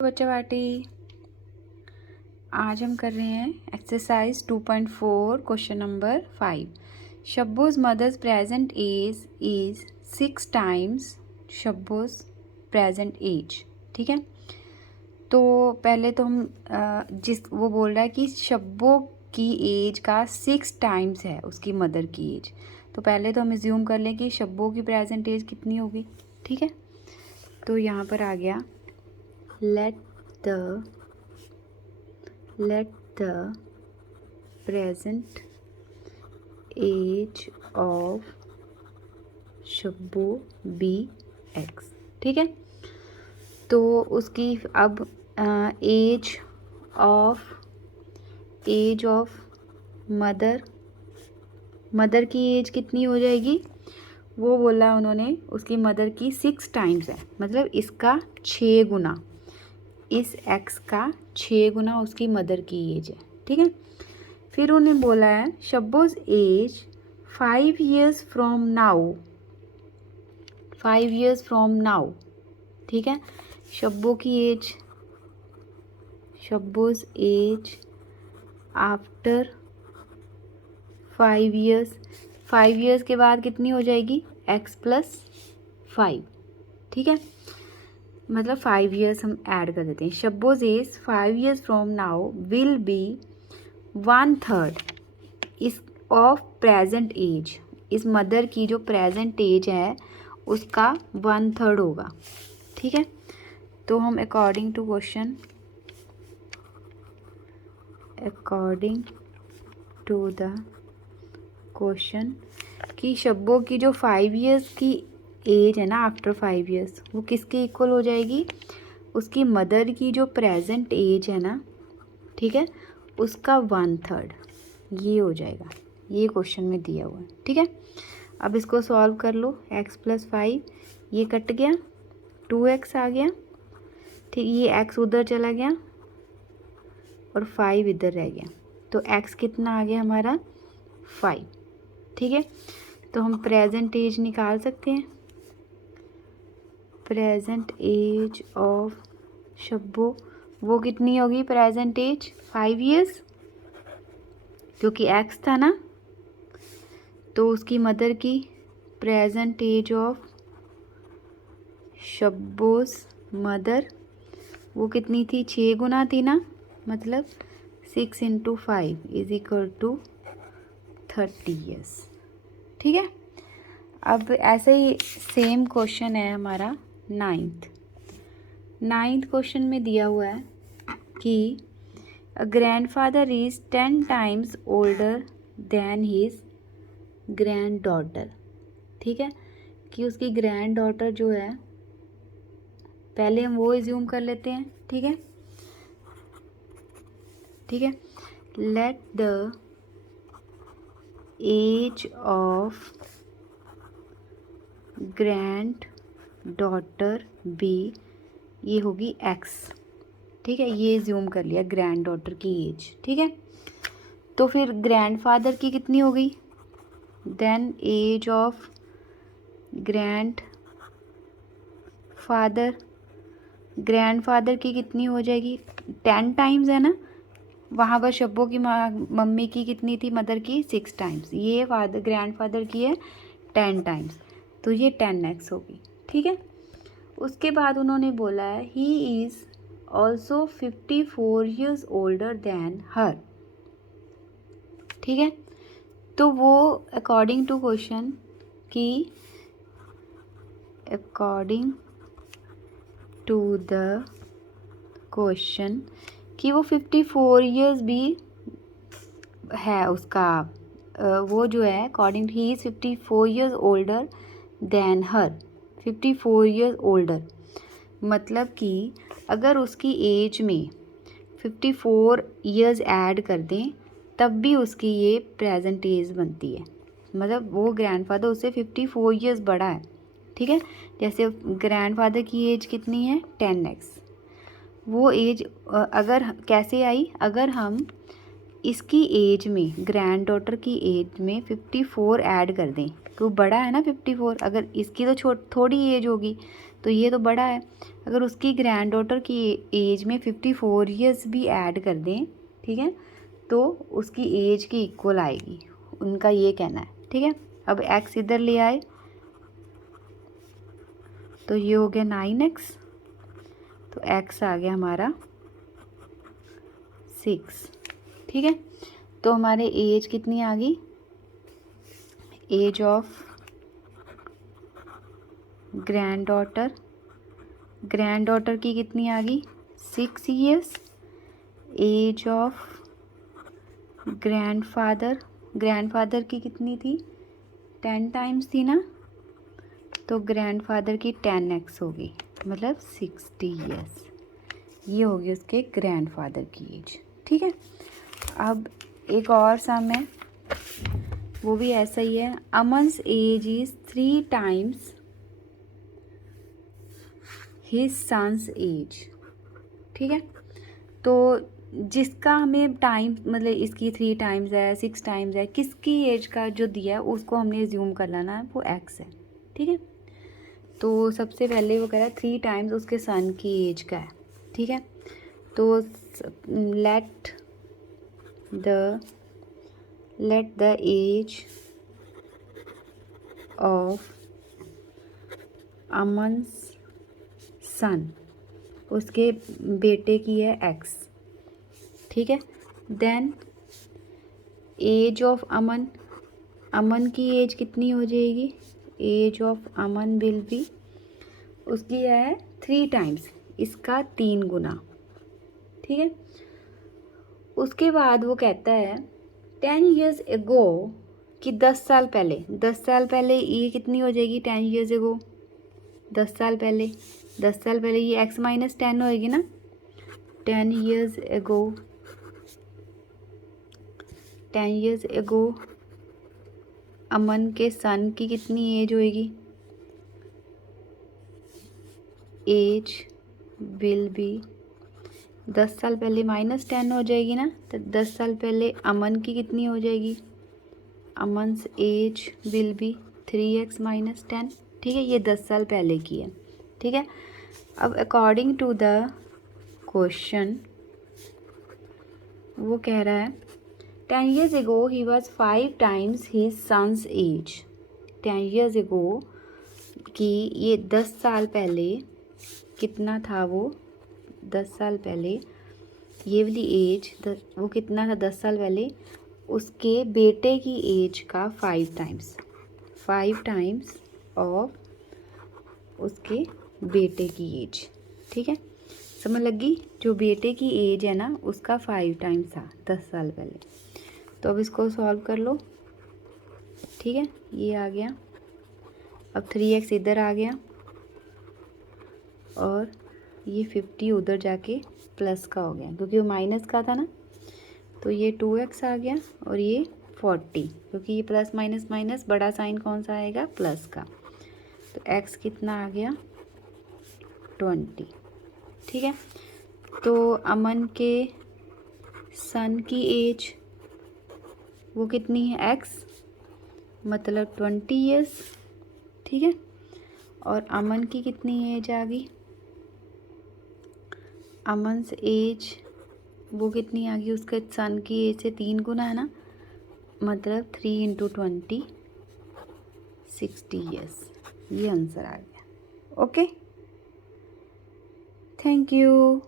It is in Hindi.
बच्चा पार्टी आज हम कर रहे हैं exercise 2.4 question number 5। Shobo's mother's present age is 6 times Shobo's present age. ठीक है, तो पहले तो हम वो बोल रहा है कि शब्बो की एज का 6 टाइम्स है उसकी मदर की एज। तो पहले तो हम एज्यूम कर लें कि शब्बो की प्रेजेंट एज कितनी होगी। ठीक है, तो यहाँ पर आ गया let the present age of Shabbo be x। ठीक है, तो उसकी अब एज ऑफ मदर की एज कितनी हो जाएगी, वो बोला उन्होंने उसकी मदर की 6 टाइम्स है, मतलब इसका 6 गुना, इस x का 6 गुना उसकी मदर की एज है। ठीक है, फिर उन्हें बोला है Shobo's age 5 years from now, 5 years from now. ठीक है, Shobo's age after 5 years, 5 years के बाद कितनी हो जाएगी x+5। ठीक है, मतलब 5 years हम ऐड कर देते हैं। Shobo's age 5 years from now will be 1/3 is of present age, इस मदर की जो प्रेजेंट एज है उसका 1/3 होगा। ठीक है, तो हम अकॉर्डिंग टू द क्वेश्चन कि शब्बों की जो 5 years की एज है ना, आफ्टर 5 years, वो किसके इक्वल हो जाएगी, उसकी मदर की जो प्रेजेंट एज है ना, ठीक है, उसका 1/3 ये हो जाएगा। ये क्वेश्चन में दिया हुआ है। ठीक है, अब इसको सॉल्व कर लो। x+5 ये कट गया, 2x आ गया। ठीक, ये x उधर चला गया और 5 इधर रह गया, तो x कितना आ गया हमारा 5। ठीक है, तो हम प्रेजेंट एज निकाल सकते हैं। प्रेजेंट एज ऑफ शब्बो वो कितनी होगी, प्रेजेंट एज 5 years, क्योंकि x था ना, तो उसकी मदर की प्रेजेंट एज ऑफ शब्बोज मदर वो कितनी थी, 6 गुना थी ना, मतलब 6 × 5 = 30 years। ठीक है, अब ऐसे ही सेम क्वेश्चन है हमारा 9th क्वेश्चन में दिया हुआ है कि अ grandfather is 10 times older than his grand daughter. ठीक है, कि उसकी ग्रैंड डॉटर जो है, पहले हम वो एज्यूम कर लेते हैं। ठीक है, let the age of granddaughter be, ये होगी x। ठीक है, ये एज्यूम कर लिया ग्रैंड डॉटर की एज। ठीक है, तो फिर ग्रैंडफादर की कितनी हो गई, देन एज ऑफ ग्रैंडफादर की कितनी हो जाएगी, 10 टाइम्स है ना, वहाँ पर शब्बों की मम्मी की कितनी थी, मदर की 6 टाइम्स, ये ग्रैंडफादर की है 10 टाइम्स, तो ये 10x होगी। ठीक है, उसके बाद उन्होंने बोला है he is also 54 years older than her. ठीक है, तो वो अकॉर्डिंग टू क्वेश्चन कि वो 54 years भी है उसका, वो जो है according he is 54 years older than her, 54 years older, मतलब कि अगर उसकी एज में 54 years ऐड कर दें तब भी उसकी ये प्रेजेंट एज बनती है, मतलब वो ग्रैंडफादर उससे 54 years बड़ा है। ठीक है, जैसे ग्रैंडफादर की एज कितनी है 10x, वो एज अगर कैसे आई, अगर हम इसकी एज में, ग्रैंड डॉटर की एज में 54 ऐड कर दें, तो बड़ा है ना 54, अगर इसकी तो थोड़ी एज होगी, तो ये तो बड़ा है। अगर उसकी ग्रैंड डॉटर की एज में 54 ईयर्स भी ऐड कर दें, ठीक है, तो उसकी एज के इक्वल आएगी, उनका ये कहना है, ठीक है। अब x इधर ले आए तो ये हो गया 9x, तो x आ गया हमारा 6, ठीक है। तो हमारे एज कितनी आ गई, एज ऑफ ग्रैंड डॉटर की कितनी आ गई 6 ईयर्स। एज ऑफ ग्रैंडफादर की कितनी थी 10 टाइम्स थी ना, तो ग्रैंडफादर की 10x होगी, मतलब 60 ईयर्स। ये होगी उसके ग्रैंडफादर की एज, ठीक है। अब एक और सम है, वो भी ऐसा ही है। Aman's age is 3 times his son's age, ठीक है। तो जिसका हमें टाइम मतलब इसकी 3 टाइम्स है 6 टाइम्स है, किसकी एज का जो दिया है उसको हमने एज्यूम कर लेना है वो x है, ठीक है। तो सबसे पहले वो कह रहा है 3 टाइम्स उसके सन की एज का है, ठीक है। तो लेट द एज ऑफ अमन्स सन, उसके बेटे की है x, ठीक है। देन एज ऑफ अमन की एज कितनी हो जाएगी, age of Aman will be, उसकी है 3 टाइम्स, इसका 3 गुना, ठीक है। उसके बाद वो कहता है 10 years ago कि 10 साल पहले ये कितनी हो जाएगी 10 years ago, 10 साल पहले ये x माइनस 10 होएगी ना। 10 years ago अमन के सन की कितनी एज होएगी, एज विल बी, 10 साल पहले माइनस 10 हो जाएगी ना, तो 10 साल पहले अमन की कितनी हो जाएगी, Aman's age will be 3x minus 10, ठीक है। ये 10 साल पहले की है, ठीक है। अब अकॉर्डिंग टू द क्वेश्चन वो कह रहा है 10 years ago he was 5 times his son's age। 10 years ago कि ये 10 साल पहले कितना था वो, 10 साल पहले ये वाली एज वो कितना था 10 साल पहले, उसके बेटे की एज का 5 टाइम्स ऑफ उसके बेटे की एज, ठीक है। समझ लगी, जो बेटे की एज है ना उसका 5 टाइम्स था 10 साल पहले। तो अब इसको सॉल्व कर लो, ठीक है। ये आ गया, अब 3x इधर आ गया और ये 50 उधर जाके प्लस का हो गया क्योंकि वो माइनस का था ना, तो ये 2x आ गया और ये 40, क्योंकि ये प्लस माइनस बड़ा साइन कौन सा आएगा प्लस का, तो x कितना आ गया 20, ठीक है। तो अमन के सन की एज वो कितनी है x, मतलब 20 ईयर्स, ठीक है। और अमन की कितनी एज आ गई, अमन्स एज वो कितनी आ गई, उसके सन की एज से 3 गुना है ना, मतलब 3 × 20 60 ईयर्स। ये आंसर आ गया। Okay, thank you.